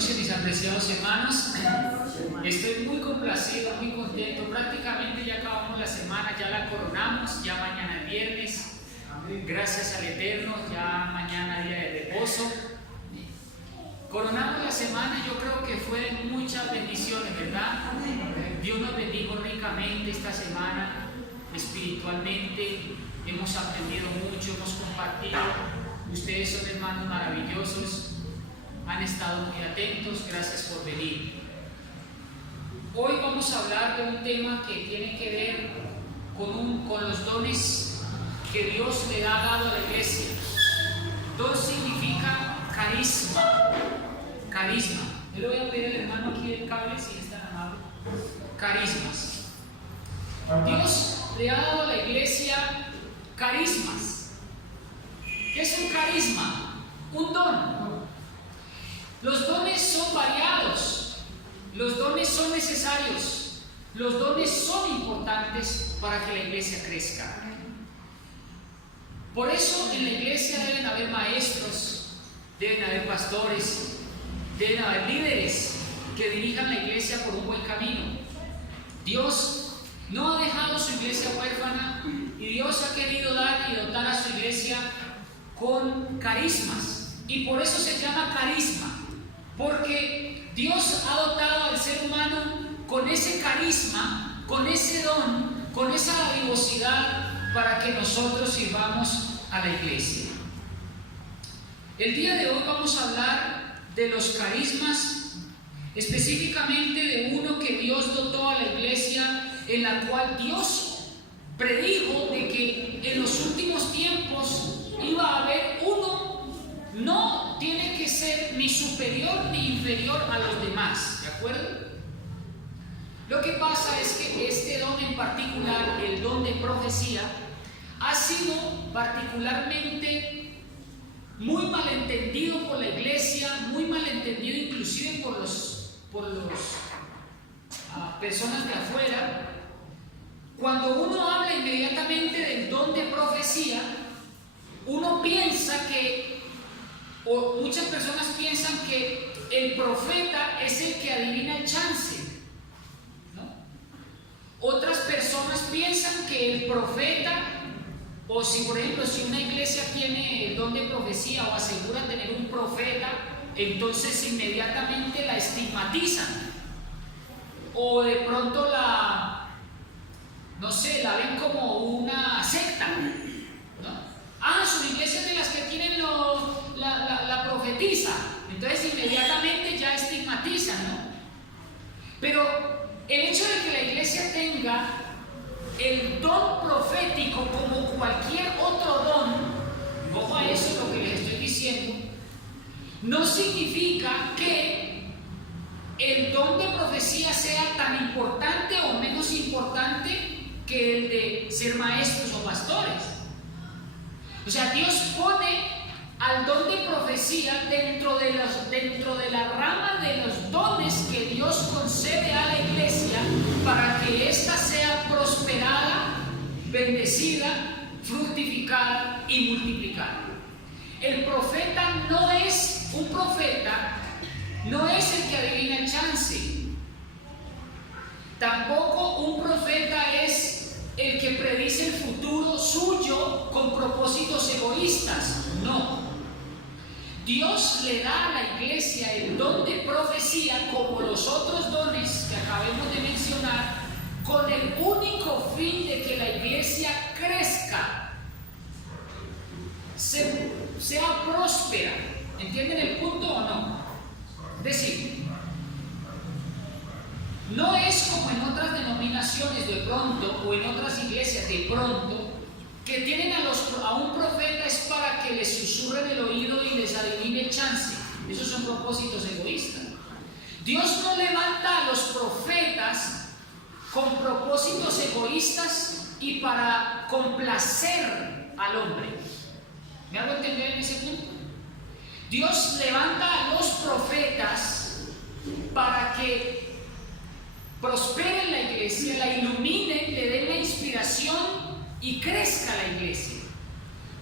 noches, mis apreciados hermanos. Estoy muy complacido, muy contento. Prácticamente ya acabamos la semana, ya la coronamos, ya mañana es viernes. Gracias al Eterno, ya mañana día de reposo. Coronamos la semana, yo creo que fue muchas bendiciones, ¿verdad? Dios nos bendijo ricamente esta semana, espiritualmente. Hemos aprendido mucho, hemos compartido. Ustedes son hermanos maravillosos. Han estado muy atentos, gracias por venir. Hoy vamos a hablar de un tema que tiene que ver con los dones que Dios le ha dado a la iglesia. Don significa carisma. Carisma. Yo le voy a pedir al hermano aquí el cable, si es tan amable. Carismas. Dios le ha dado a la iglesia carismas. ¿Qué es un carisma? Un don. Los dones son variados, los dones son necesarios, los dones son importantes para que la iglesia crezca. Por eso en la iglesia deben haber maestros, deben haber pastores, deben haber líderes que dirijan la iglesia por un buen camino. Dios no ha dejado su iglesia huérfana y Dios ha querido dar y dotar a su iglesia con carismas, y por eso se llama carisma. Porque Dios ha dotado al ser humano con ese carisma, con ese don, con esa dadivosidad para que nosotros sirvamos a la iglesia. El día de hoy vamos a hablar de los carismas, específicamente de uno que Dios dotó a la iglesia, en la cual Dios predijo de que en los últimos tiempos iba a haber uno. No tiene que ser ni superior ni inferior a los demás, ¿de acuerdo? Lo que pasa es que este don en particular, el don de profecía, ha sido particularmente muy malentendido por la iglesia, muy malentendido inclusive por los personas de afuera. Cuando uno habla inmediatamente del don de profecía, uno piensa o muchas personas piensan que el profeta es el que adivina el chance, ¿no? Otras personas piensan que el profeta, o si por ejemplo si una iglesia tiene el don de profecía o asegura tener un profeta, entonces inmediatamente la estigmatizan, o de pronto la ven como una secta, ¿no? Su iglesia es de las que tienen la profetiza, entonces inmediatamente ya estigmatizan, ¿no? Pero el hecho de que la iglesia tenga el don profético como cualquier otro don, ojo a eso lo que les estoy diciendo, no significa que el don de profecía sea tan importante o menos importante que el de ser maestros o pastores. O sea, Dios pone al don de profecía dentro de la rama de los dones que Dios concede a la iglesia para que ésta sea prosperada, bendecida, fructificada y multiplicada. El profeta no es el que adivina el chance. Tampoco un profeta es el que predice el futuro suyo con propósitos egoístas. No. Dios le da a la iglesia el don de profecía, como los otros dones que acabamos de mencionar, con el único fin de que la iglesia crezca, sea próspera. ¿Entienden el punto o no? Es decir, no es como en otras denominaciones de pronto, o en otras iglesias de pronto, que tienen a un profeta es para que les susurren el oído y les adivine el chance. Esos son propósitos egoístas. Dios no levanta a los profetas con propósitos egoístas y para complacer al hombre. ¿Me hago entender en ese punto? Dios levanta a los profetas para que prospere la iglesia, la iluminen, le den la inspiración y crezca la iglesia.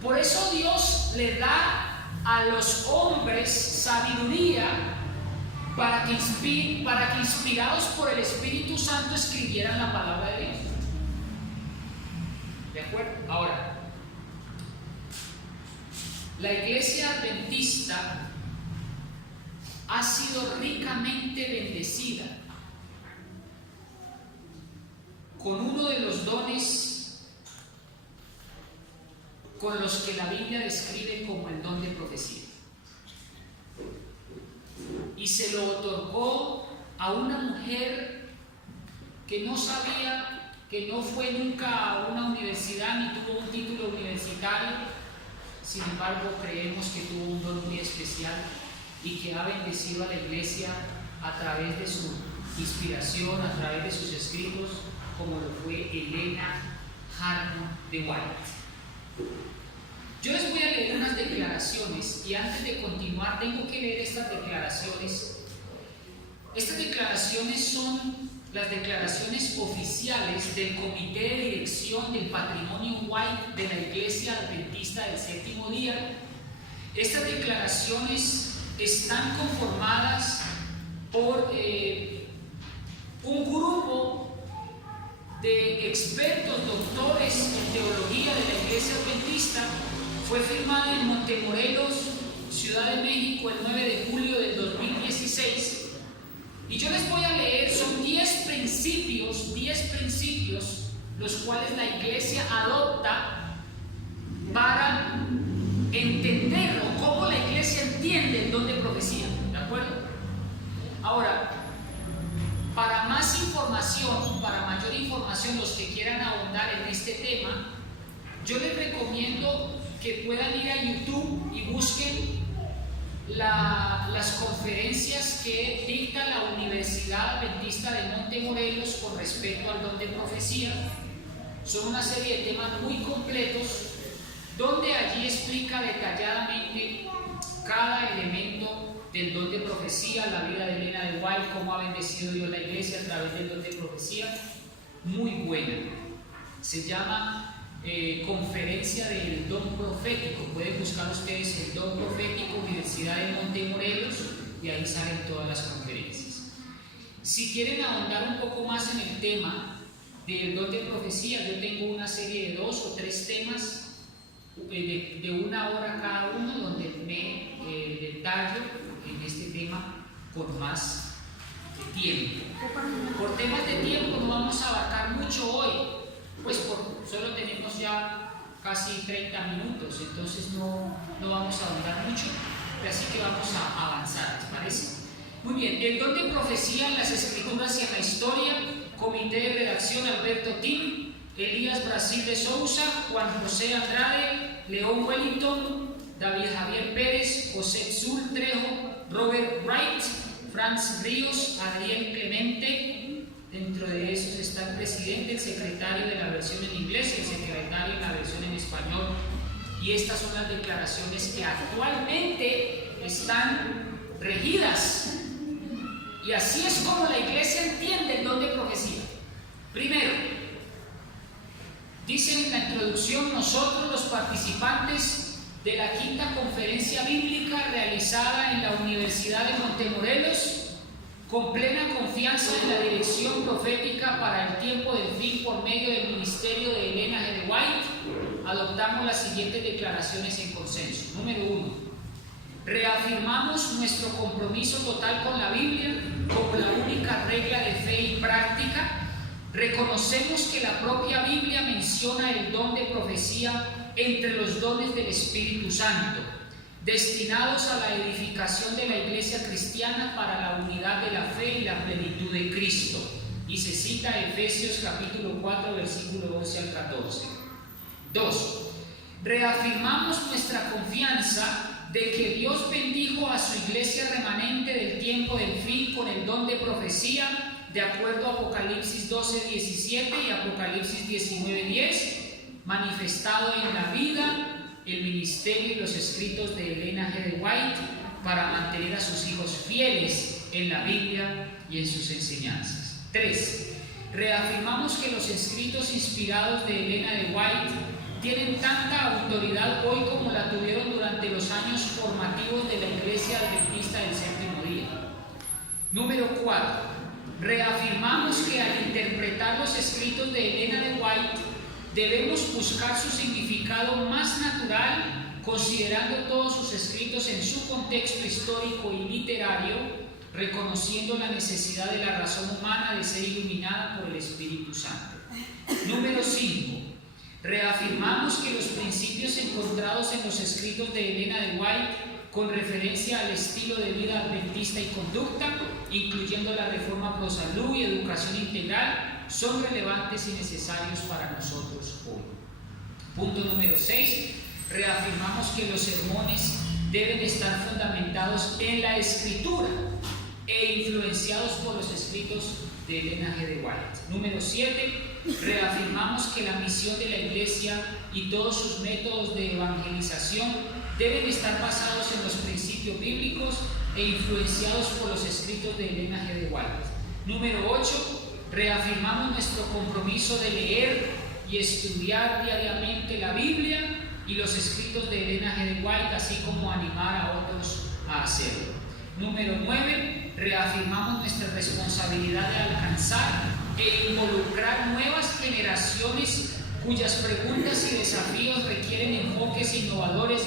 Por eso Dios le da a los hombres sabiduría para que inspirados por el Espíritu Santo escribieran la palabra de Dios. ¿De acuerdo? Ahora, la iglesia adventista ha sido ricamente bendecida con uno de los dones con los que la Biblia describe como el don de profecía. Y se lo otorgó a una mujer que no sabía, que no fue nunca a una universidad ni tuvo un título universitario. Sin embargo, creemos que tuvo un don muy especial y que ha bendecido a la iglesia a través de su inspiración, a través de sus escritos, como lo fue Elena Harmon de White. Yo les voy a leer unas declaraciones y antes de continuar tengo que leer estas declaraciones. Estas declaraciones son las declaraciones oficiales del Comité de Dirección del Patrimonio White de la Iglesia Adventista del Séptimo Día. Estas declaraciones están conformadas por un grupo de expertos, doctores en teología de la Iglesia Adventista. Fue firmada en Montemorelos, Ciudad de México, el 9 de julio del 2016. Y yo les voy a leer, son 10 principios, los cuales la iglesia adopta para entender o cómo la iglesia entiende el don de profecía. ¿De acuerdo? Ahora, para más información, para mayor información, los que quieran ahondar en este tema, yo les recomiendo que puedan ir a YouTube y busquen las conferencias que dicta la Universidad Adventista de Montemorelos con respecto al don de profecía. Son una serie de temas muy completos donde allí explica detalladamente cada elemento del don de profecía, la vida de Elena de White, cómo ha bendecido Dios la iglesia a través del don de profecía. Muy buena. Se llama Conferencia del Don Profético. Pueden buscar ustedes el Don Profético, Universidad de Montemorelos, y ahí salen todas las conferencias. Si quieren ahondar un poco más en el tema del don de profecía, yo tengo una serie de 2 o 3 temas de 1 hora cada uno, donde me detallo en este tema con más tiempo. Por temas de tiempo no vamos a abarcar mucho hoy, pues solo tenemos ya casi 30 minutos, entonces no vamos a ahondar mucho, así que vamos a avanzar, ¿les parece? Muy bien, el don de profecía en las escrituras y en la historia. Comité de redacción: Alberto Tim, Elías Brasil de Sousa, Juan José Andrade, León Wellington, David Javier Pérez, José Zul Trejo, Robert Wright, Franz Ríos, Adriel Clemente. Dentro de esos está el presidente, el secretario de la versión en inglés y el secretario de la versión en español. Y estas son las declaraciones que actualmente están regidas. Y así es como la iglesia entiende el don de profecía. Primero, dice en la introducción: nosotros, los participantes de la quinta conferencia bíblica realizada en la Universidad de Montemorelos, con plena confianza en la dirección profética para el tiempo del fin por medio del ministerio de Elena G. de White, adoptamos las siguientes declaraciones en consenso. Número 1. Reafirmamos nuestro compromiso total con la Biblia como la única regla de fe y práctica. Reconocemos que la propia Biblia menciona el don de profecía entre los dones del Espíritu Santo, destinados a la edificación de la iglesia cristiana para la unidad de la fe y la plenitud de Cristo. Y se cita Efesios capítulo 4, versículo 11 al 14. 2. Reafirmamos nuestra confianza de que Dios bendijo a su iglesia remanente del tiempo del fin con el don de profecía, de acuerdo a Apocalipsis 12:17 y Apocalipsis 19:10, manifestado en la vida, el ministerio y los escritos de Elena G. de White para mantener a sus hijos fieles en la Biblia y en sus enseñanzas. 3. Reafirmamos que los escritos inspirados de Elena de White tienen tanta autoridad hoy como la tuvieron durante los años formativos de la Iglesia Adventista del Séptimo Día. Número 4. Reafirmamos que al interpretar los escritos de Elena de White debemos buscar su significado más natural, considerando todos sus escritos en su contexto histórico y literario, reconociendo la necesidad de la razón humana de ser iluminada por el Espíritu Santo. Número 5. Reafirmamos que los principios encontrados en los escritos de Elena de White, con referencia al estilo de vida adventista y conducta, incluyendo la reforma pro salud y educación integral, son relevantes y necesarios para nosotros hoy. Punto número 6. Reafirmamos que los sermones deben estar fundamentados en la Escritura e influenciados por los escritos de Elena G. de White. Número 7. Reafirmamos que la misión de la Iglesia y todos sus métodos de evangelización deben estar basados en los principios bíblicos e influenciados por los escritos de Elena G. de White. Número 8. Reafirmamos nuestro compromiso de leer y estudiar diariamente la Biblia y los escritos de Elena G. de White, así como animar a otros a hacerlo. Número 9. Reafirmamos nuestra responsabilidad de alcanzar e involucrar nuevas generaciones cuyas preguntas y desafíos requieren enfoques innovadores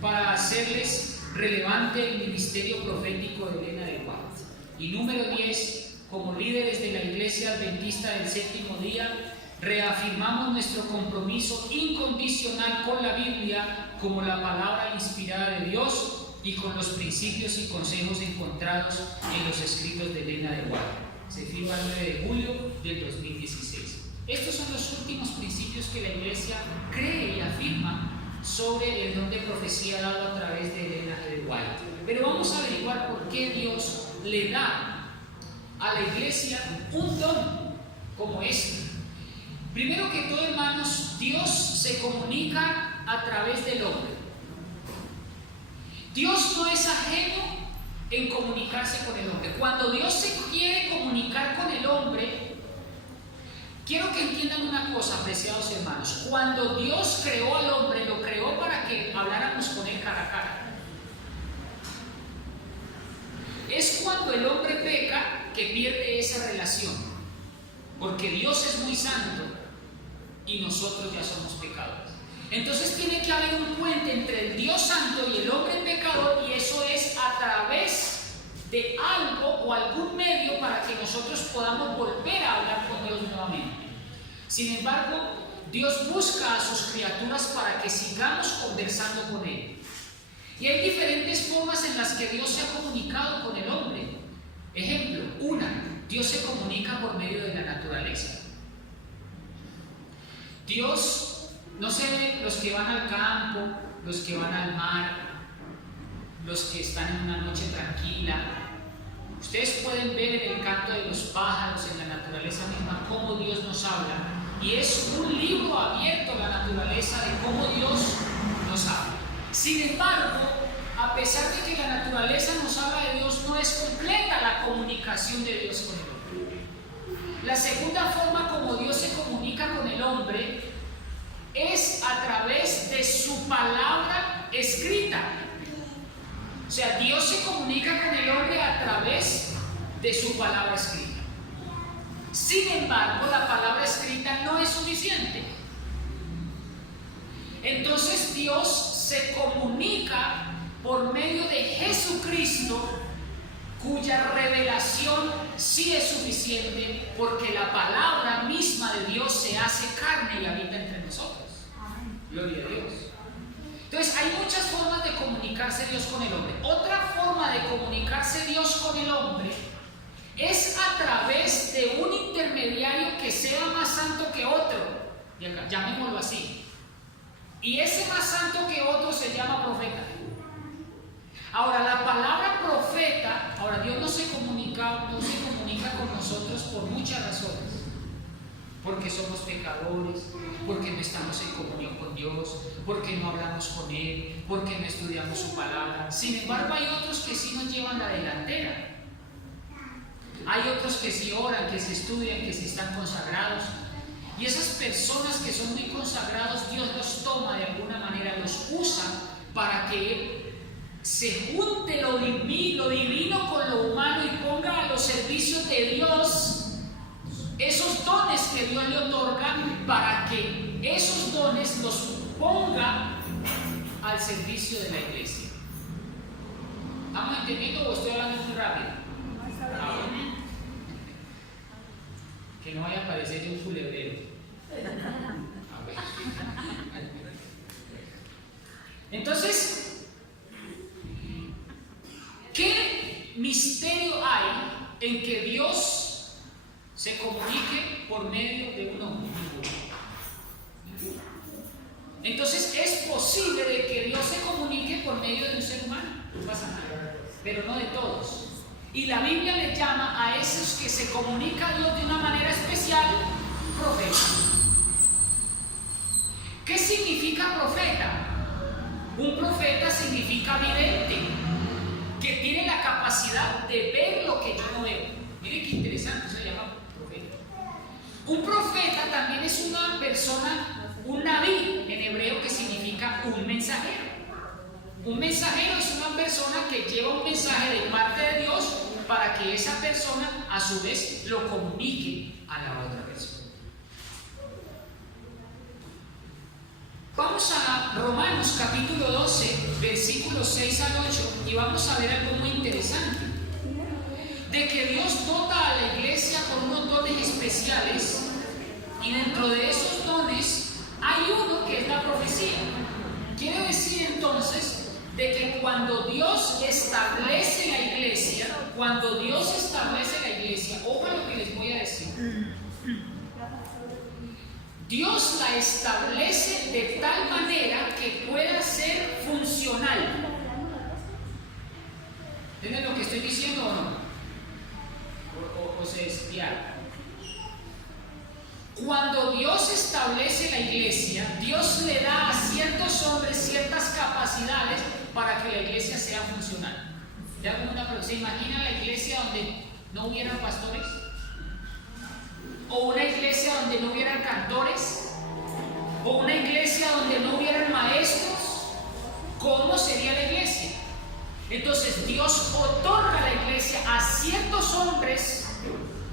para hacerles relevante el ministerio profético de Elena de White. Y número 10. Como líderes de la Iglesia Adventista del Séptimo Día, reafirmamos nuestro compromiso incondicional con la Biblia como la palabra inspirada de Dios y con los principios y consejos encontrados en los escritos de Elena de White. Se firma el 9 de julio del 2016. Estos son los últimos principios que la Iglesia cree y afirma sobre el don de profecía dado a través de Elena de White. Pero vamos a averiguar por qué Dios le da a la Iglesia un don como este. Primero que todo, hermanos, Dios se comunica a través del hombre. Dios no es ajeno en comunicarse con el hombre. Cuando Dios se quiere comunicar con el hombre, quiero que entiendan una cosa, apreciados hermanos. Cuando Dios creó al hombre, lo creó para que habláramos con él cara a cara. Es cuando el hombre peca que pierde esa relación, porque Dios es muy santo y nosotros ya somos pecadores. Entonces tiene que haber un puente entre el Dios santo y el hombre pecador, y eso es a través de algo o algún medio para que nosotros podamos volver a hablar con Dios nuevamente. Sin embargo, Dios busca a sus criaturas para que sigamos conversando con Él. Y hay diferentes formas en las que Dios se ha comunicado con el hombre. Ejemplo, Dios se comunica por medio de la naturaleza. Dios, no sé, los que van al campo, los que van al mar, los que están en una noche tranquila, ustedes pueden ver en el canto de los pájaros, en la naturaleza misma, cómo Dios nos habla. Y es un libro abierto, la naturaleza, de cómo Dios nos habla. Sin embargo, a pesar de que la naturaleza nos habla de Dios, no es completa la comunicación de Dios con el hombre. La segunda forma como Dios se comunica con el hombre es a través de su palabra escrita. O sea, Dios se comunica con el hombre a través de su palabra escrita. Sin embargo, la palabra escrita no es suficiente. Entonces Dios se comunica por medio de Jesucristo, cuya revelación sí es suficiente, porque la palabra misma de Dios se hace carne y habita entre nosotros. Gloria a Dios. Entonces hay muchas formas de comunicarse Dios con el hombre. Otra forma de comunicarse Dios con el hombre es a través de un intermediario que sea más santo que otro, llamémoslo así. Y ese más santo que otro se llama profeta. Ahora, la palabra profeta, Dios no se comunica con nosotros por muchas razones. Porque somos pecadores, porque no estamos en comunión con Dios, porque no hablamos con Él, porque no estudiamos su palabra. Sin embargo, hay otros que sí nos llevan la delantera. Hay otros que sí oran, que se estudian, que sí están consagrados. Y esas personas que son muy consagrados, Dios los toma de alguna manera, los usa para que se junte lo divino con lo humano y ponga a los servicios de Dios esos dones que Dios le otorga, para que esos dones los ponga al servicio de la iglesia. ¿Estamos entendiendo o estoy hablando muy rápido? Que no vaya a parecer un culebrero. Entonces, ¿qué misterio hay en que Dios se comunique por medio de un hombre? Entonces es posible de que Dios se comunique por medio de un ser humano, no pasa nada, pero no de todos. Y la Biblia le llama a esos que se comunica a Dios de una manera especial, profetas. ¿Qué significa profeta? Un profeta significa vidente, que tiene la capacidad de ver lo que yo no veo. Mire qué interesante, se llama profeta. Un profeta también es una persona, un naví en hebreo, que significa un mensajero. Un mensajero es una persona que lleva un mensaje de parte de Dios para que esa persona a su vez lo comunique a la otra persona. Vamos a Romanos capítulo 12, versículos 6 al 8, y vamos a ver algo muy interesante. De que Dios dota a la iglesia con unos dones especiales, y dentro de esos dones hay uno que es la profecía. Quiere decir entonces de que cuando Dios establece la iglesia, ojo a lo que les voy a decir. Dios la establece de tal manera que pueda ser funcional. ¿Entienden lo que estoy diciendo o no? ¿O se desviaron? Cuando Dios establece la iglesia, Dios le da a ciertos hombres ciertas capacidades para que la iglesia sea funcional. ¿Se imagina la iglesia donde no hubieran pastores? ¿O una iglesia donde no hubieran cantores? ¿O una iglesia donde no hubieran maestros? ¿Cómo sería la iglesia? Entonces Dios otorga a la iglesia a ciertos hombres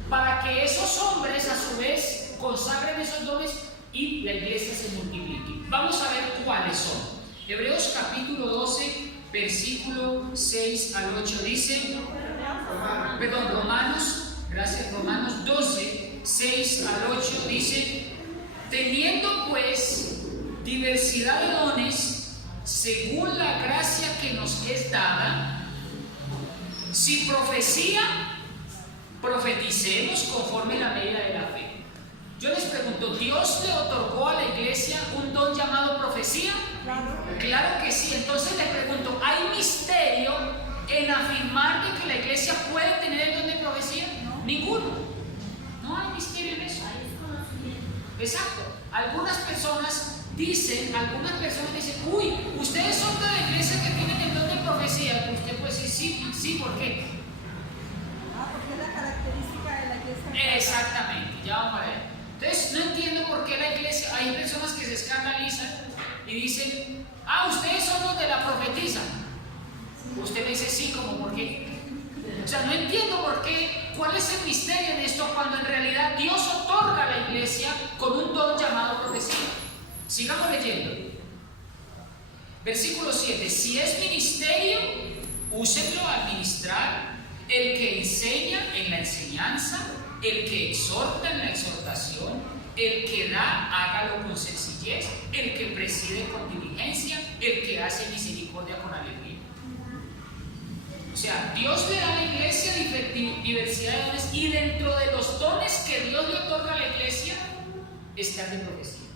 para que esos hombres a su vez consagren esos dones y la iglesia se multiplique. Vamos a ver cuáles son. Hebreos capítulo 12, versículo 6 al 8 dice, Romanos 12, 6 al 8 dice, teniendo pues diversidad de dones, según la gracia que nos es dada, si profecía, profeticemos conforme la medida de la fe. Yo les pregunto, ¿Dios le otorgó a la iglesia un don llamado profecía? Claro que sí. Entonces les pregunto, ¿hay misterio en afirmar de que la iglesia puede tener el don de profecía? Ninguno. No hay misterio en eso. Exacto. Algunas personas dicen, uy, ustedes son de la iglesia que tienen el don de profecía. Usted puede decir, sí, ¿por qué? Porque es la característica de la iglesia. Exactamente, ya vamos a ver. Entonces, no entiendo por qué la iglesia, hay personas que se escandalizan y dicen, ustedes son los de la profetisa. Usted me dice, sí, ¿cómo por qué? O sea, no entiendo por qué, cuál es el misterio en esto, cuando en realidad Dios otorga a la iglesia con un don llamado profecía. Sigamos leyendo. Versículo 7, si es ministerio, úsenlo al ministrar, el que enseña en la enseñanza, el que exhorta en la exhortación, el que da, hágalo con sencillez, el que preside con diligencia, el que hace misericordia con alegría. O sea, Dios le da a la iglesia diversidad de dones, y dentro de los dones que Dios le otorga a la iglesia está el de profecía.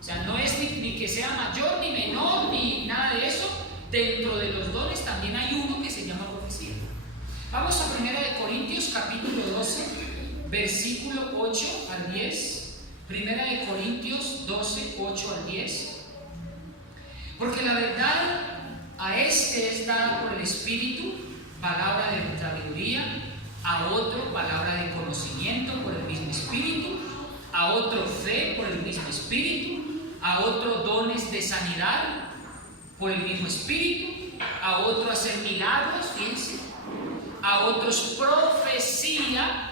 O sea, no es ni que sea mayor, ni menor, ni nada de eso. Dentro de los dones también hay uno que se llama profecía. Vamos a 1 Corintios capítulo 12, versículo 8 al 10. 1 Corintios 12, 8 al 10. Porque la verdad a este es dada por el Espíritu palabra de sabiduría, a otro palabra de conocimiento por el mismo Espíritu, a otro fe por el mismo Espíritu, a otro dones de sanidad por el mismo Espíritu, a otros hacer milagros, fíjense, a otros profecía,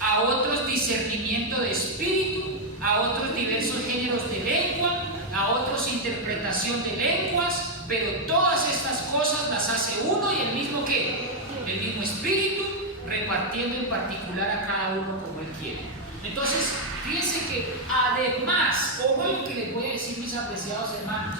a otros discernimiento de espíritu, a otros diversos géneros de lengua, a otros interpretación de lenguas, pero todas estas cosas las hace uno y el mismo ¿qué? El mismo Espíritu, repartiendo en particular a cada uno como Él quiere. Entonces, fíjense que además, ojo lo que les voy a decir, mis apreciados hermanos,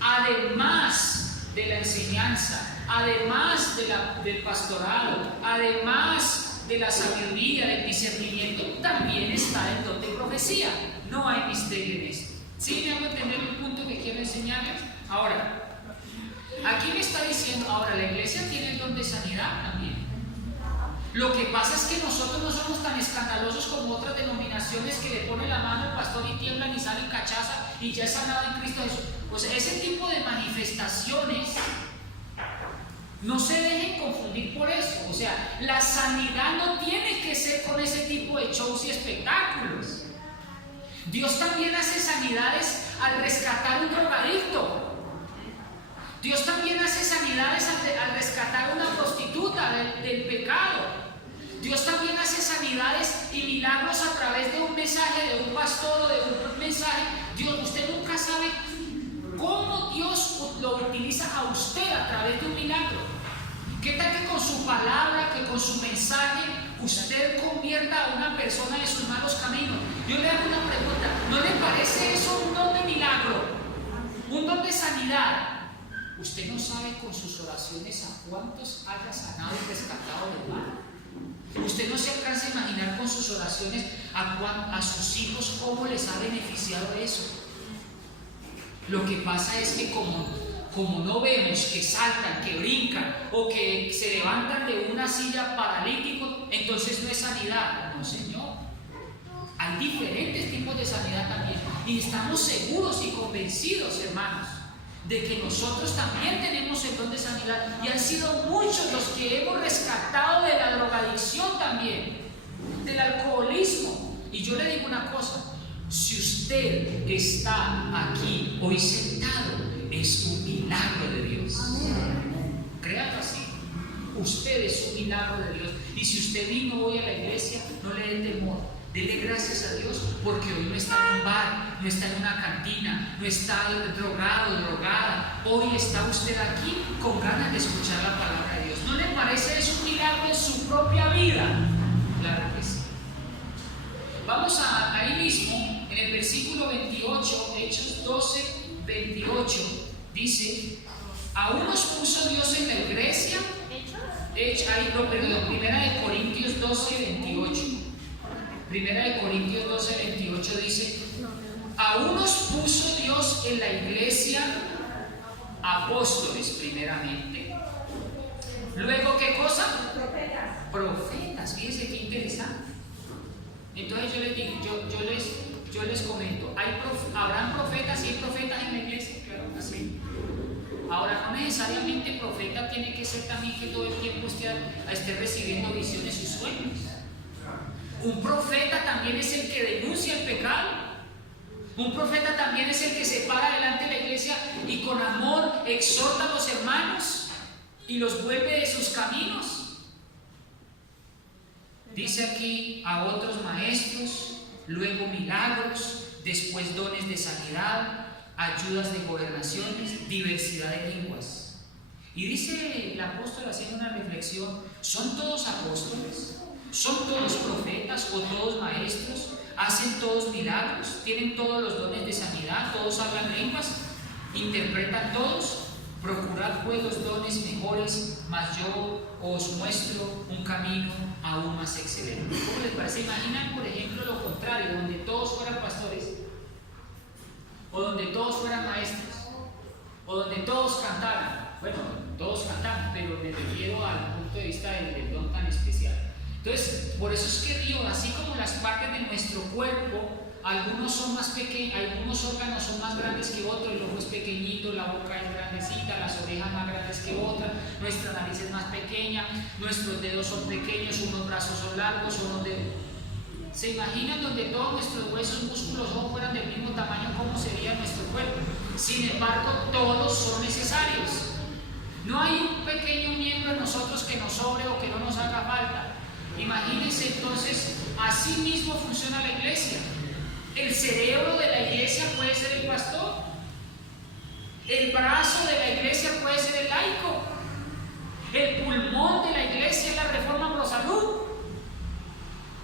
además de la enseñanza, además del pastorado, además de la sabiduría, del discernimiento, también está el don de profecía. No hay misterio en esto. ¿Sí me hago entender el punto que quiero enseñarles? Ahora, aquí me está diciendo, ahora la iglesia tiene el don de sanidad también. Lo que pasa es que nosotros no somos tan escandalosos como otras denominaciones que le ponen la mano al pastor y tiemblan y salen cachaza y ya es sanado en Cristo Jesús. Pues ese tipo de manifestaciones no se dejen confundir por eso. O sea, la sanidad no tiene que ser con ese tipo de shows y espectáculos. Dios también hace sanidades al rescatar un drogadicto. Dios también hace sanidades al rescatar a una prostituta del pecado. Dios también hace sanidades y milagros a través de un mensaje, de un pastor o de un mensaje. Dios, usted nunca sabe cómo Dios lo utiliza a usted a través de un milagro. ¿Qué tal que con su palabra, que con su mensaje, usted convierta a una persona de sus malos caminos? Yo le hago una pregunta, ¿no le parece eso un don de milagro? Un don de sanidad. Usted no sabe con sus oraciones a cuántos haya sanado y rescatado del mal. Usted no se alcanza a imaginar con sus oraciones a sus hijos cómo les ha beneficiado eso. Lo que pasa es que como no vemos que saltan, que brincan o que se levantan de una silla paralítico, entonces no es sanidad. No, Señor. Hay diferentes tipos de sanidad también. Y estamos seguros y convencidos, hermanos, de que nosotros también tenemos el don de sanidad. Y han sido muchos los que hemos rescatado de la drogadicción también, del alcoholismo. Y yo le digo una cosa, si usted está aquí hoy sentado, es un milagro de Dios. Créalo así. Usted es un milagro de Dios. Y si usted vino hoy a la iglesia, no le dé temor. Dele gracias a Dios porque hoy no está en un bar, no está en una cantina, no está drogado, drogada. Hoy está usted aquí con ganas de escuchar la palabra de Dios. ¿No le parece eso un milagro en su propia vida? Claro que sí. Vamos ahí mismo, en el versículo 28, Hechos 12, 28, dice: aún nos puso Dios en la iglesia. Primera de Corintios 12, 28. Primera de Corintios 12, 28 dice: aún nos puso Dios en la iglesia apóstoles primeramente. Luego, ¿qué cosa? Profetas. Fíjense qué interesante. Entonces yo les digo, yo les comento, ¿habrán profetas y hay profetas en la iglesia? Claro que sí. Ahora, no necesariamente profeta tiene que ser también que todo el tiempo esté recibiendo visiones y sueños. Un profeta también es el que denuncia el pecado. Un profeta también es el que se para delante de la iglesia y con amor exhorta a los hermanos y los vuelve de sus caminos. Dice aquí: a otros maestros, luego milagros, después dones de sanidad, ayudas de gobernaciones, diversidad de lenguas. Y dice el apóstol haciendo una reflexión: ¿son todos apóstoles? ¿Son todos profetas o todos maestros? ¿Hacen todos milagros? ¿Tienen todos los dones de sanidad? ¿Todos hablan lenguas? ¿Interpretan todos? Procurad pues los dones mejores, mas yo os muestro un camino aún más excelente. ¿Cómo les parece? Imaginan, por ejemplo, lo contrario, donde todos fueran pastores, o donde todos fueran maestros, o donde todos cantaran. Bueno, todos cantan, pero me refiero al punto de vista del don tan especial. Entonces, por eso es que digo, así como las partes de nuestro cuerpo, algunos son más pequeños, algunos órganos son más grandes que otros, el ojo es pequeñito, la boca es grandecita, las orejas más grandes que otras, nuestra nariz es más pequeña, nuestros dedos son pequeños, unos brazos son largos, unos dedos. ¿Se imaginan donde todos nuestros huesos, músculos, ojos fueran del mismo tamaño? ¿Cómo sería nuestro cuerpo? Si Sin embargo, todos son necesarios. No hay un pequeño miembro de nosotros que nos sobre o que no nos haga falta. Imagínense entonces, así mismo funciona la iglesia. El cerebro de la iglesia puede ser el pastor. El brazo de la iglesia puede ser el laico. El pulmón de la iglesia es la Reforma Pro Salud.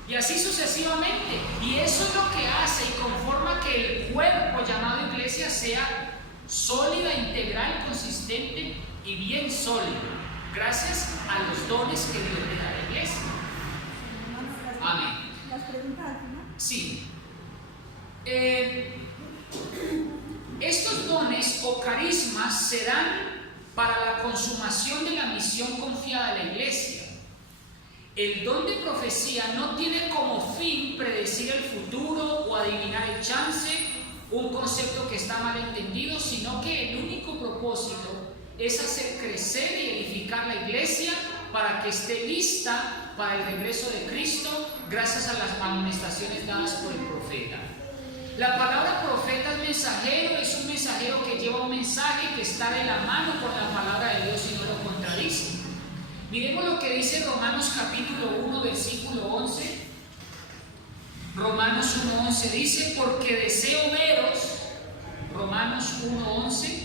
Y así sucesivamente. Y eso es lo que hace y conforma que el cuerpo llamado iglesia sea sólida, integral, consistente y bien sólida, gracias a los dones que Dios le da a la iglesia. Amén. Las preguntas al final. Sí. Estos dones o carismas se dan para la consumación de la misión confiada a la iglesia. El don de profecía no tiene como fin predecir el futuro o adivinar el chance, un concepto que está mal entendido, sino que el único propósito es hacer crecer y edificar la iglesia para que esté lista para el regreso de Cristo gracias a las amonestaciones dadas por el profeta. La palabra profeta es mensajero, es un mensajero que lleva un mensaje que está de la mano con la palabra de Dios y no lo contradice. Miremos lo que dice Romanos capítulo 1, versículo 11. Romanos 1:11 dice: porque deseo veros, Romanos 1:11,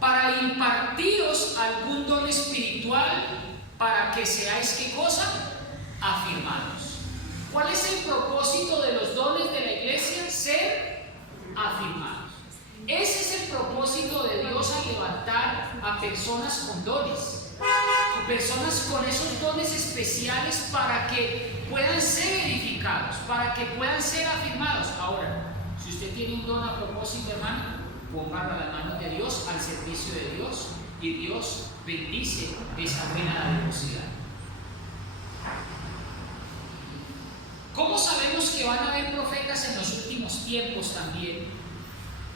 para impartiros algún don espiritual, para que seáis, ¿qué cosa? Afirmados. ¿Cuál es el propósito de los dones de la iglesia? Ser afirmados. Ese es el propósito de Dios al levantar a personas con dones, personas con esos dones especiales para que puedan ser edificados, para que puedan ser afirmados. Ahora, si usted tiene un don a propósito, hermano, póngalo a las manos de Dios, al servicio de Dios, y Dios bendice esa buena dadivosidad. ¿Cómo sabemos que van a haber profetas en los últimos tiempos también?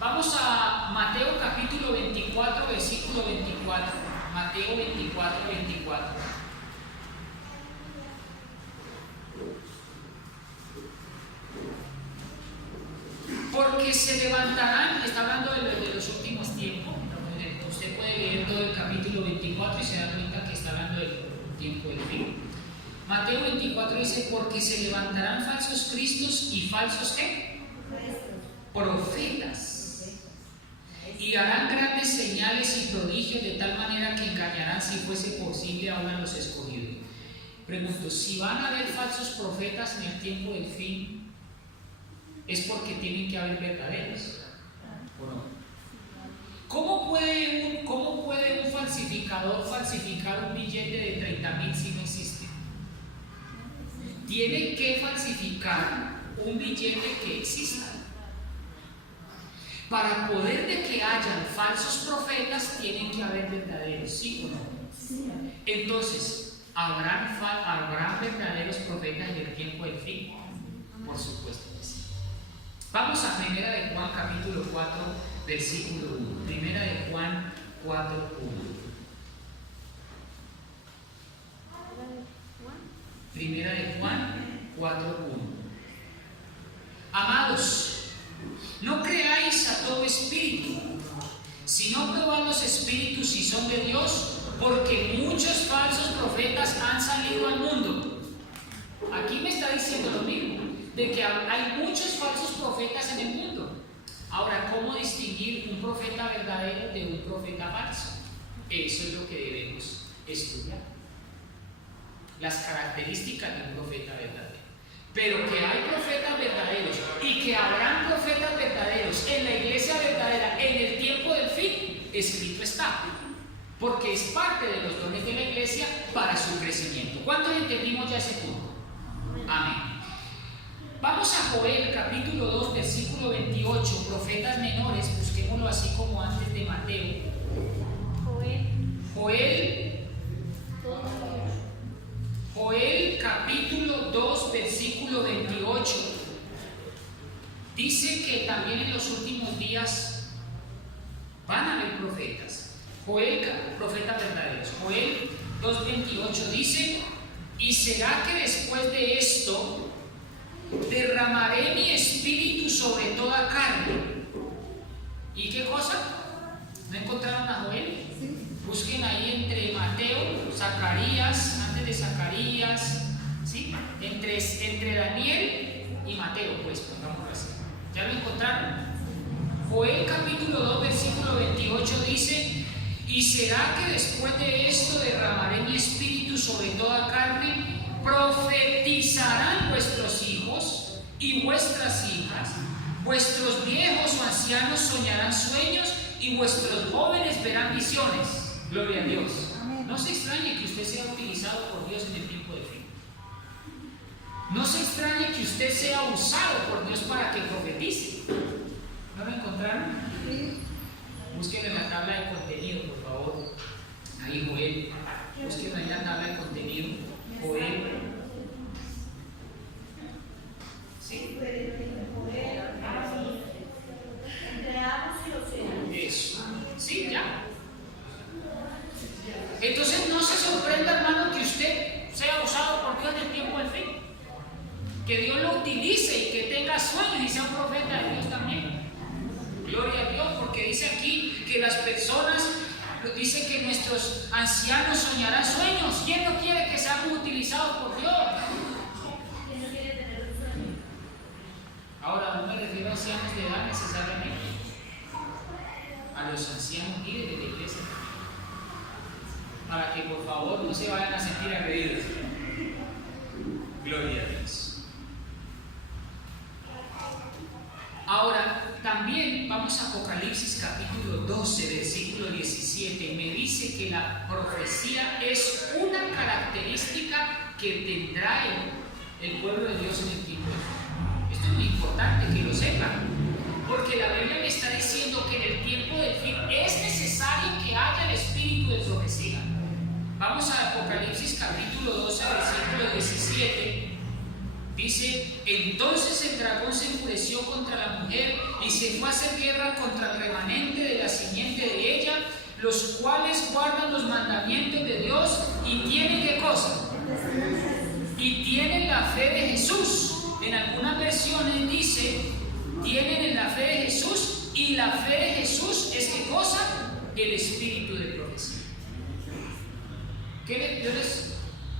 Vamos a Mateo capítulo 24, versículo 24. Mateo 24, 24. Porque se levantarán, está hablando de los últimos tiempos. Usted puede leer todo el capítulo 24 y se da cuenta que está hablando del tiempo del fin. Mateo 24 dice: porque se levantarán falsos cristos y falsos ¿qué? Profetas. Y harán grandes señales y prodigios de tal manera que engañarán, si fuese posible, aún a los escogidos. Pregunto, si van a haber falsos profetas en el tiempo del fin, ¿es porque tienen que haber verdaderos? ¿O no? ¿Cómo puede un falsificador falsificar un billete de 30.000 si no existe? Tiene que falsificar un billete que exista. Para poder de que hayan falsos profetas, tienen que haber verdaderos, ¿sí o no? Sí. Entonces, ¿habrán verdaderos profetas en el tiempo del fin? Por supuesto que sí. Vamos a Primera de Juan capítulo 4, versículo 1. Primera de Juan 4, 1. Primera de Juan 4, 1. Amados, no creáis a todo espíritu, sino probad los espíritus si son de Dios, porque muchos falsos profetas han salido al mundo. Aquí me está diciendo lo mismo, de que hay muchos falsos profetas en el mundo. Ahora, ¿cómo distinguir un profeta verdadero de un profeta falso? Eso es lo que debemos estudiar. Las características de un profeta verdadero. Pero que hay profetas verdaderos y que habrán profetas verdaderos en la iglesia verdadera en el tiempo del fin, escrito está. Porque es parte de los dones de la iglesia para su crecimiento. ¿Cuántos entendimos ya ese punto? Amén. Vamos a Joel capítulo 2, versículo 28. Profetas menores, busquémoslo así como antes de Mateo. Joel capítulo 2, versículo 28. Dice que también en los últimos días van a haber profetas. Profetas verdaderos. Joel 2:28 dice: y será que después de esto derramaré mi espíritu sobre toda carne, ¿Y qué cosa? ¿No encontraron a Joel? Sí. Busquen ahí entre Mateo, Zacarías, antes de Zacarías, ¿sí? Entre Daniel y Mateo, pues pongámoslo así. ¿Ya lo encontraron? Joel capítulo 2, versículo 28 dice: y será que después de esto derramaré mi espíritu sobre toda carne, profetizarán vuestros hijos y vuestras hijas, vuestros viejos o ancianos soñarán sueños y vuestros jóvenes verán visiones. Gloria a Dios. Amén. No se extrañe que usted sea utilizado por Dios en el tiempo de fin. No se extrañe que usted sea usado por Dios para que profetice. ¿No lo encontraron? Sí. Busquen en la tabla de contenido, por favor. Ahí Joel. Busquen ahí la tabla de contenido. Joel. ¿Sí? Eso. Sí, ya. Entonces no se sorprenda, hermano, que usted sea usado por Dios en el tiempo del fin. Que Dios lo utilice y que tenga sueños y sea un profeta de Dios también. Gloria a Dios, porque dice aquí que las personas, dice que nuestros ancianos soñarán sueños. ¿Quién no quiere que seamos utilizados por Dios? ¿Quién no quiere tener un sueño? Ahora no me refiero a ancianos de edad necesariamente, a los ancianos líderes de la iglesia, para que por favor no se vayan a sentir agredidos. Gloria a Dios. Ahora, también vamos a Apocalipsis capítulo 12, versículo 17. Me dice que la profecía es una característica que tendrá el pueblo de Dios en el tiempo de fin. Esto es muy importante que lo sepan, porque la Biblia me está diciendo que en el tiempo del fin es necesario que haya el espíritu de profecía. Vamos a Apocalipsis capítulo 12, versículo 17. Dice: entonces el dragón se enfureció contra la mujer y se fue a hacer guerra contra el remanente de la simiente de ella, los cuales guardan los mandamientos de Dios y tienen ¿qué cosa? Y tienen la fe de Jesús. En algunas versiones dice: tienen la fe de Jesús, y la fe de Jesús es ¿qué cosa? El espíritu de profecía.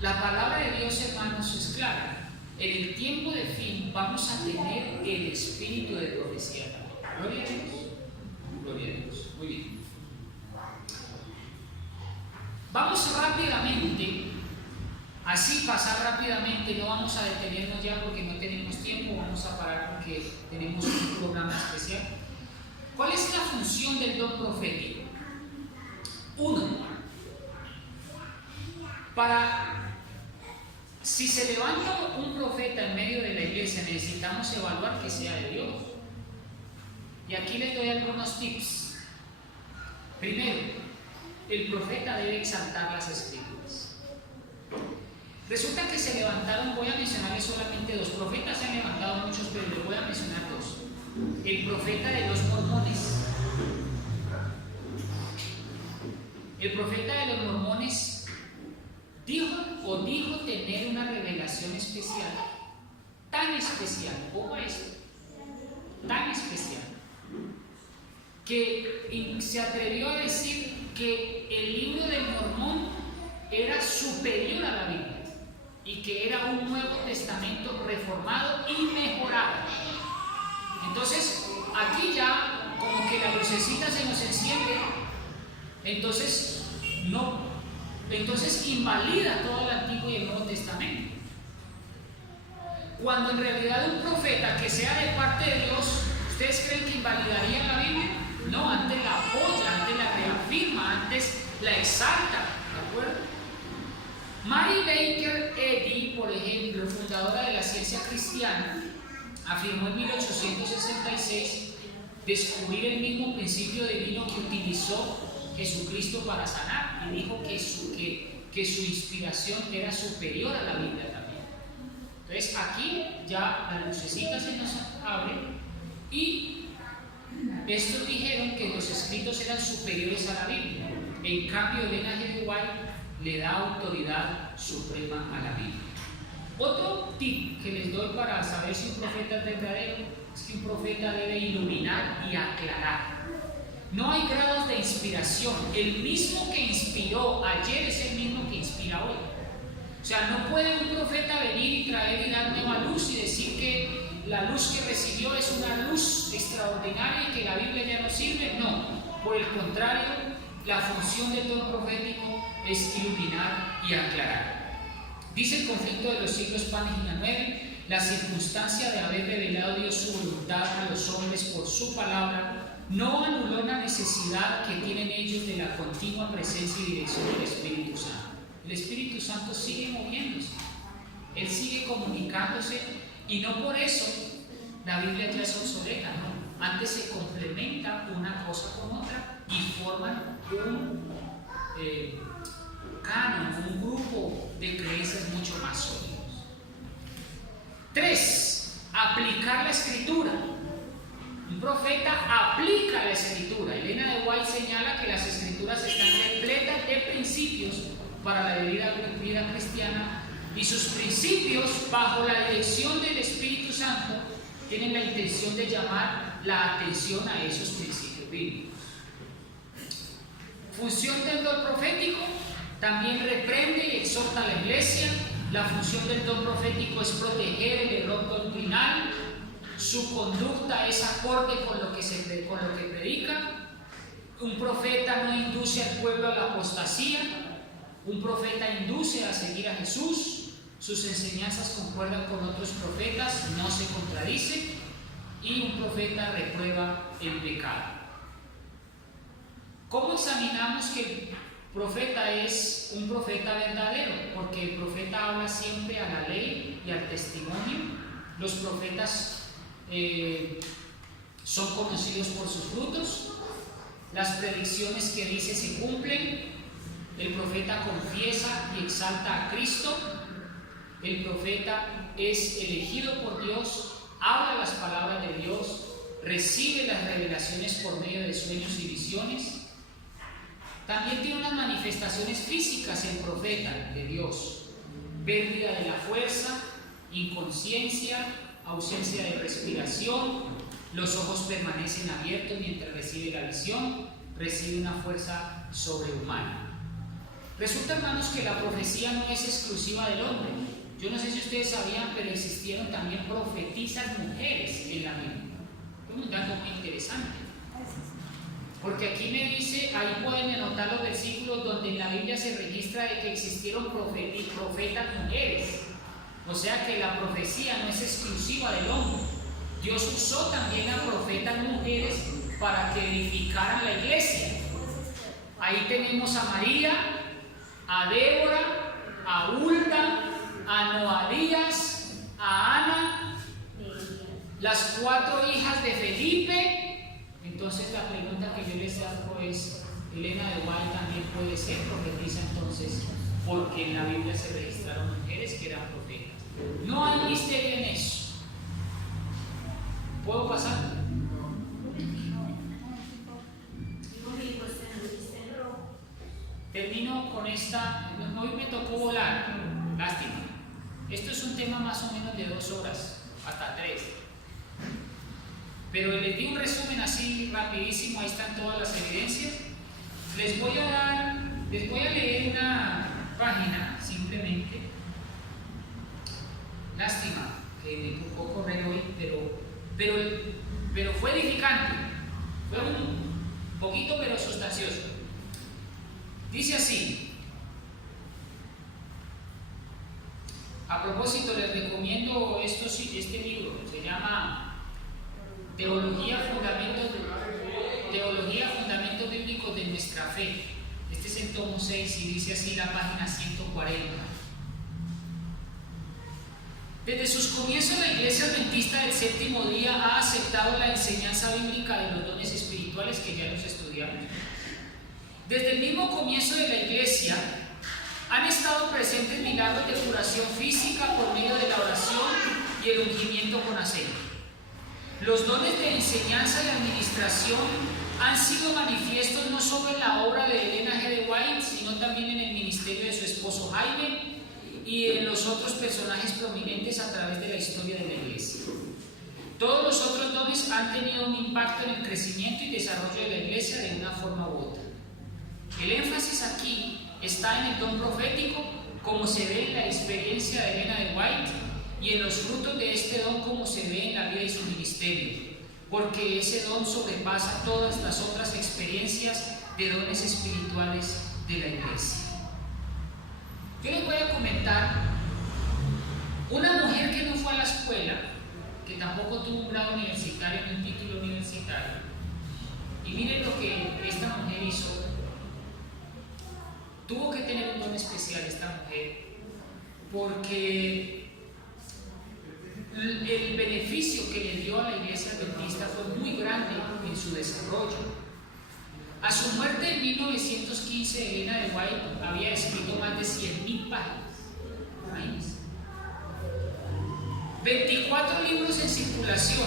La palabra de Dios, hermanos, es clara. En el tiempo de fin vamos a tener el espíritu de profecía también. Gloria a Dios. Gloria a Dios. Muy bien. Vamos rápidamente, así pasar rápidamente, no vamos a detenernos ya porque no tenemos tiempo, vamos a parar porque tenemos un programa especial. ¿Cuál es la función del don profético? Uno, si se levanta un profeta en medio de la iglesia, necesitamos evaluar que sea de Dios. Y aquí les doy algunos tips. Primero, el profeta debe exaltar las escrituras. Resulta que se levantaron, voy a mencionarles solamente dos. Profetas se han levantado muchos, pero les voy a mencionar dos. El profeta de los mormones. El profeta de los mormones dijo tener una revelación especial, tan especial, ojo a esto, tan especial, que se atrevió a decir que el libro del Mormón era superior a la Biblia y que era un Nuevo Testamento reformado y mejorado. Entonces, aquí ya como que la lucecita se nos enciende, entonces invalida todo el Antiguo y el Nuevo Testamento. Cuando en realidad un profeta que sea de parte de Dios, ¿ustedes creen que invalidaría la Biblia? No, antes la apoya, antes la reafirma, antes la exalta, ¿de acuerdo? Mary Baker Eddy, por ejemplo, fundadora de la ciencia cristiana, afirmó en 1866 descubrir el mismo principio divino que utilizó Jesucristo para sanar, y dijo que su inspiración era superior a la Biblia también. Entonces aquí ya la lucecita se nos abre y estos dijeron que los escritos eran superiores a la Biblia. En cambio, Elena G. White le da autoridad suprema a la Biblia. Otro tip que les doy para saber si un profeta es verdadero es que un profeta debe iluminar y aclarar. No hay grados de inspiración. El mismo que inspiró ayer es el mismo que inspira hoy. O sea, no puede un profeta venir y traer y dar nueva luz y decir que la luz que recibió es una luz extraordinaria y que la Biblia ya no sirve. No, por el contrario, la función del don profético es iluminar y aclarar. Dice el conflicto de los siglos, página 9, la circunstancia de haber revelado Dios su voluntad a los hombres por su palabra no anuló la necesidad que tienen ellos de la continua presencia y dirección del Espíritu Santo. El Espíritu Santo sigue moviéndose, Él sigue comunicándose, y no por eso la Biblia ya es obsoleta, no. Antes se complementa una cosa con otra y forman un canon, un grupo de creencias mucho más sólidos. 3. Aplicar la Escritura. Un profeta aplica la Escritura. Elena de White señala que las Escrituras están repletas de principios para la vida cristiana, y sus principios, bajo la dirección del Espíritu Santo, tienen la intención de llamar la atención a esos principios bíblicos. Función del don profético: también reprende y exhorta a la iglesia. La función del don profético es proteger el error doctrinal. Su conducta es acorde con lo que predica. Un profeta no induce al pueblo a la apostasía. Un profeta induce a seguir a Jesús. Sus enseñanzas concuerdan con otros profetas, no se contradicen. Y un profeta reprueba el pecado. ¿Cómo examinamos que el profeta es un profeta verdadero? Porque el profeta habla siempre a la ley y al testimonio. Los profetas son conocidos por sus frutos. Las predicciones que dice se cumplen. El profeta confiesa y exalta a Cristo. El profeta es elegido por Dios, habla las palabras de Dios, recibe las revelaciones por medio de sueños y visiones. También tiene unas manifestaciones físicas el profeta de Dios: pérdida de la fuerza, inconsciencia, ausencia de respiración, los ojos permanecen abiertos mientras recibe la visión, recibe una fuerza sobrehumana. Resulta, hermanos, que la profecía no es exclusiva del hombre. Yo no sé si ustedes sabían, pero existieron también profetisas mujeres en la Biblia. Es un dato muy interesante. Porque aquí me dice, ahí pueden anotar los versículos donde en la Biblia se registra de que existieron profetas mujeres. O sea que la profecía no es exclusiva del hombre. Dios usó también a profetas mujeres para que edificaran la iglesia. Ahí tenemos a María, a Débora, a Hulda, a Noadías, a Ana, las 4 hijas de Felipe. Entonces la pregunta que yo les hago es, Elena de White también puede ser profetisa entonces, porque en la Biblia se registraron mujeres que eran profetas. No hay misterio en eso. ¿Puedo pasar? Termino con esta. Hoy me tocó volar, lástima. Esto es un tema más o menos de 2 horas, hasta 3. Pero les di un resumen así rapidísimo, ahí están todas las evidencias. Les voy a leer una página simplemente. Lástima que me tocó correr hoy, pero fue edificante. Fue un poquito pero sustancioso. Dice así. A propósito, les recomiendo este libro. Se llama Teología, Fundamentos Bíblicos de Nuestra Fe. Este es el tomo 6 y dice así la página 140. Desde sus comienzos, la Iglesia Adventista del Séptimo Día ha aceptado la enseñanza bíblica de los dones espirituales que ya los estudiamos. Desde el mismo comienzo de la Iglesia han estado presentes milagros de curación física por medio de la oración y el ungimiento con aceite. Los dones de enseñanza y administración han sido manifiestos no solo en la obra de Elena G. de White, sino también en el ministerio de su esposo Jaime y en los otros personajes prominentes a través de la historia de la Iglesia. Todos los otros dones dones han tenido un impacto en el crecimiento y desarrollo de la iglesia de una forma u otra. El énfasis aquí está en el don profético, como se ve en la experiencia de Elena de White, y en los frutos de este don, como se ve en la vida y su ministerio, porque ese don sobrepasa todas las otras experiencias de dones espirituales de la iglesia. Yo les voy a comentar una mujer que no fue a la escuela, que tampoco tuvo un grado universitario ni un título universitario, y miren lo que esta mujer hizo. Tuvo que tener un don especial esta mujer, porque el beneficio que le dio a la iglesia adventista fue muy grande en su desarrollo. A su muerte en 1915, Elena de White había escrito más de 100.000 páginas. Imagínense. 24 libros en circulación,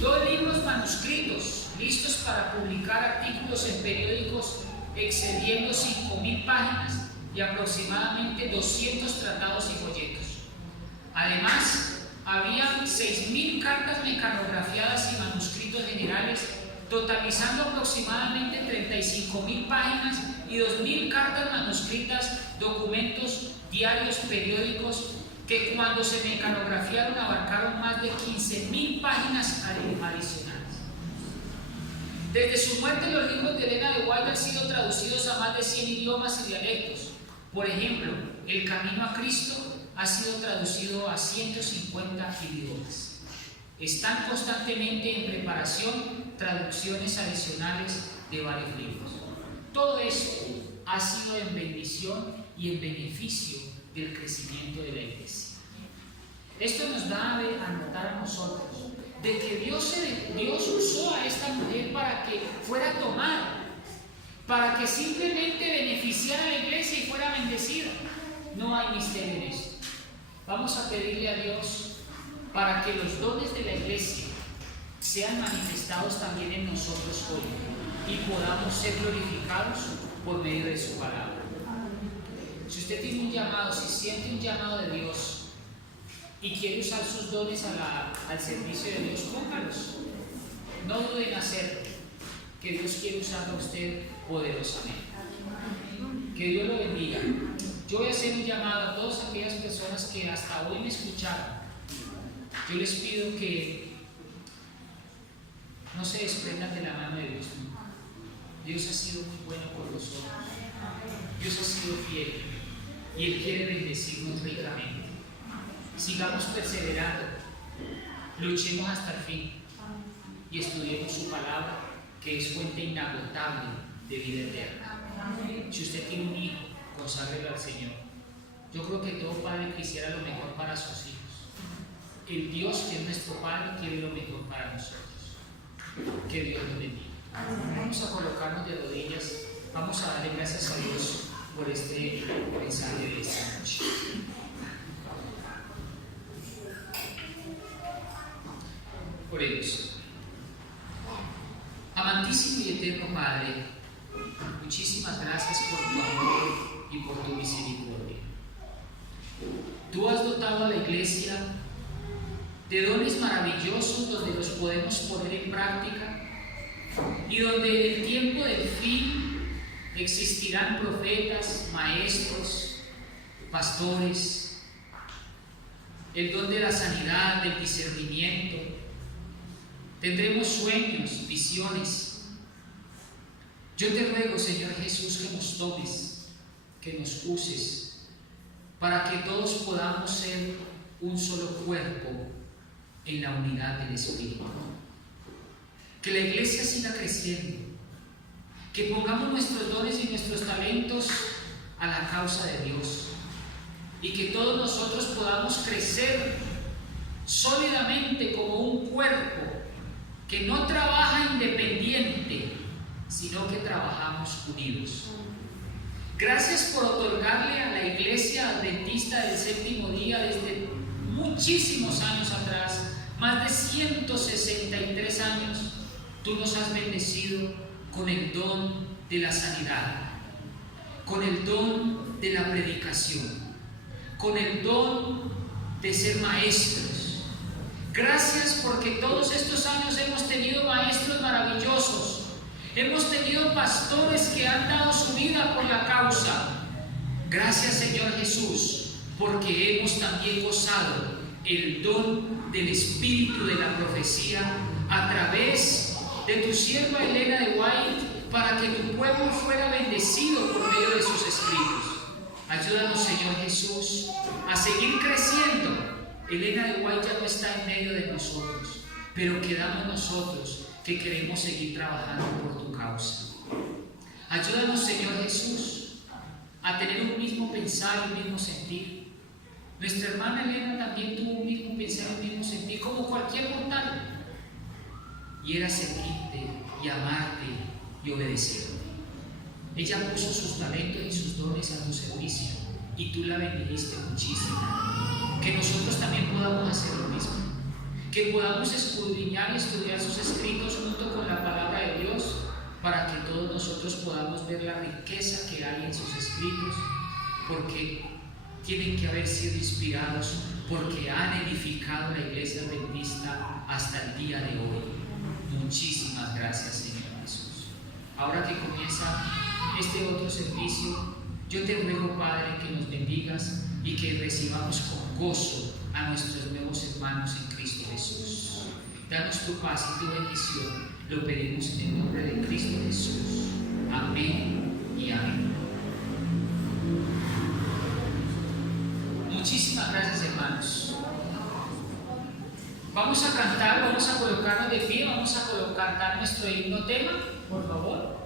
2 libros manuscritos listos para publicar artículos en periódicos excediendo 5.000 páginas y aproximadamente 200 tratados y folletos. Además, había 6.000 cartas mecanografiadas y manuscritos generales, totalizando aproximadamente 35.000 páginas y 2.000 cartas manuscritas, documentos, diarios, periódicos, que cuando se mecanografiaron abarcaron más de 15.000 páginas adicionales. Desde su muerte, los libros de Elena de White han sido traducidos a más de 100 idiomas y dialectos. Por ejemplo, El Camino a Cristo ha sido traducido a 150 idiomas. Están constantemente en preparación traducciones adicionales de varios libros. Todo esto ha sido en bendición y en beneficio del crecimiento de la iglesia. Esto nos da a notar a nosotros de que Dios usó a esta mujer para que fuera tomada, para que simplemente beneficiara a la iglesia y fuera bendecida. No hay misterio en esto. Vamos a pedirle a Dios para que los dones de la iglesia sean manifestados también en nosotros hoy y podamos ser glorificados por medio de su palabra. Si usted tiene un llamado, si siente un llamado de Dios y quiere usar sus dones al servicio de Dios, póngalos. No duden en hacerlo, que Dios quiere usarlo a usted poderosamente. Que Dios lo bendiga. Yo voy a hacer un llamado a todas aquellas personas que hasta hoy me escucharon. Yo les pido que no se desprendan de la mano de Dios. Dios ha sido muy bueno con nosotros. Dios ha sido fiel y Él quiere bendecirnos ricamente. Sigamos perseverando, luchemos hasta el fin y estudiemos su palabra, que es fuente inagotable de vida eterna. Si usted tiene un hijo, conságrelo al Señor. Yo creo que todo padre quisiera lo mejor para sus hijos. El Dios que es nuestro Padre quiere lo mejor para nosotros. Que Dios nos bendiga. Vamos a colocarnos de rodillas. Vamos a darle gracias a Dios por este mensaje de esta noche. Oremos. Amantísimo y eterno Padre, muchísimas gracias por tu amor y por tu misericordia. Tú has dotado a la iglesia de dones maravillosos donde los podemos poner en práctica y donde en el tiempo del fin existirán profetas, maestros, pastores, el don de la sanidad, del discernimiento. Tendremos sueños, visiones. Yo te ruego, Señor Jesús, que nos tomes, que nos uses, para que todos podamos ser un solo cuerpo en la unidad del Espíritu. Que la iglesia siga creciendo, que pongamos nuestros dones y nuestros talentos a la causa de Dios y que todos nosotros podamos crecer sólidamente como un cuerpo que no trabaja independiente, sino que trabajamos unidos. Gracias por otorgarle a la Iglesia Adventista del Séptimo Día desde muchísimos años atrás, más de 163 años, tú nos has bendecido con el don de la sanidad, con el don de la predicación, con el don de ser maestros. Gracias porque todos estos años hemos tenido maestros maravillosos. Hemos tenido pastores que han dado su vida por la causa. Gracias, Señor Jesús, porque hemos también gozado el don del espíritu de la profecía a través de tu sierva Elena de White, para que tu pueblo fuera bendecido por medio de sus escritos. Ayúdanos, Señor Jesús, a seguir creciendo. Elena de White ya no está en medio de nosotros, pero quedamos nosotros que queremos seguir trabajando por tu causa. Ayúdanos, Señor Jesús, a tener un mismo pensar y un mismo sentir. Nuestra hermana Elena también tuvo un mismo pensar y un mismo sentir como cualquier mortal, y era servirte y amarte y obedecerte. Ella puso sus talentos y sus dones a tu servicio y tú la bendijiste muchísimo. Que nosotros también podamos hacer lo mismo, que podamos escudriñar y estudiar sus escritos junto con la palabra de Dios, para que todos nosotros podamos ver la riqueza que hay en sus escritos, porque tienen que haber sido inspirados, porque han edificado la iglesia adventista hasta el día de hoy. Muchísimas gracias, Señor Jesús. Ahora que comienza este otro servicio, yo te ruego, Padre, que nos bendigas y que recibamos con gozo a nuestros nuevos hermanos en Cristo Jesús. Danos tu paz y tu bendición. Lo pedimos en el nombre de Cristo Jesús. Amén y amén. Muchísimas gracias, hermanos. Vamos a cantar, vamos a colocarnos de pie, vamos a cantar nuestro himno tema, por favor.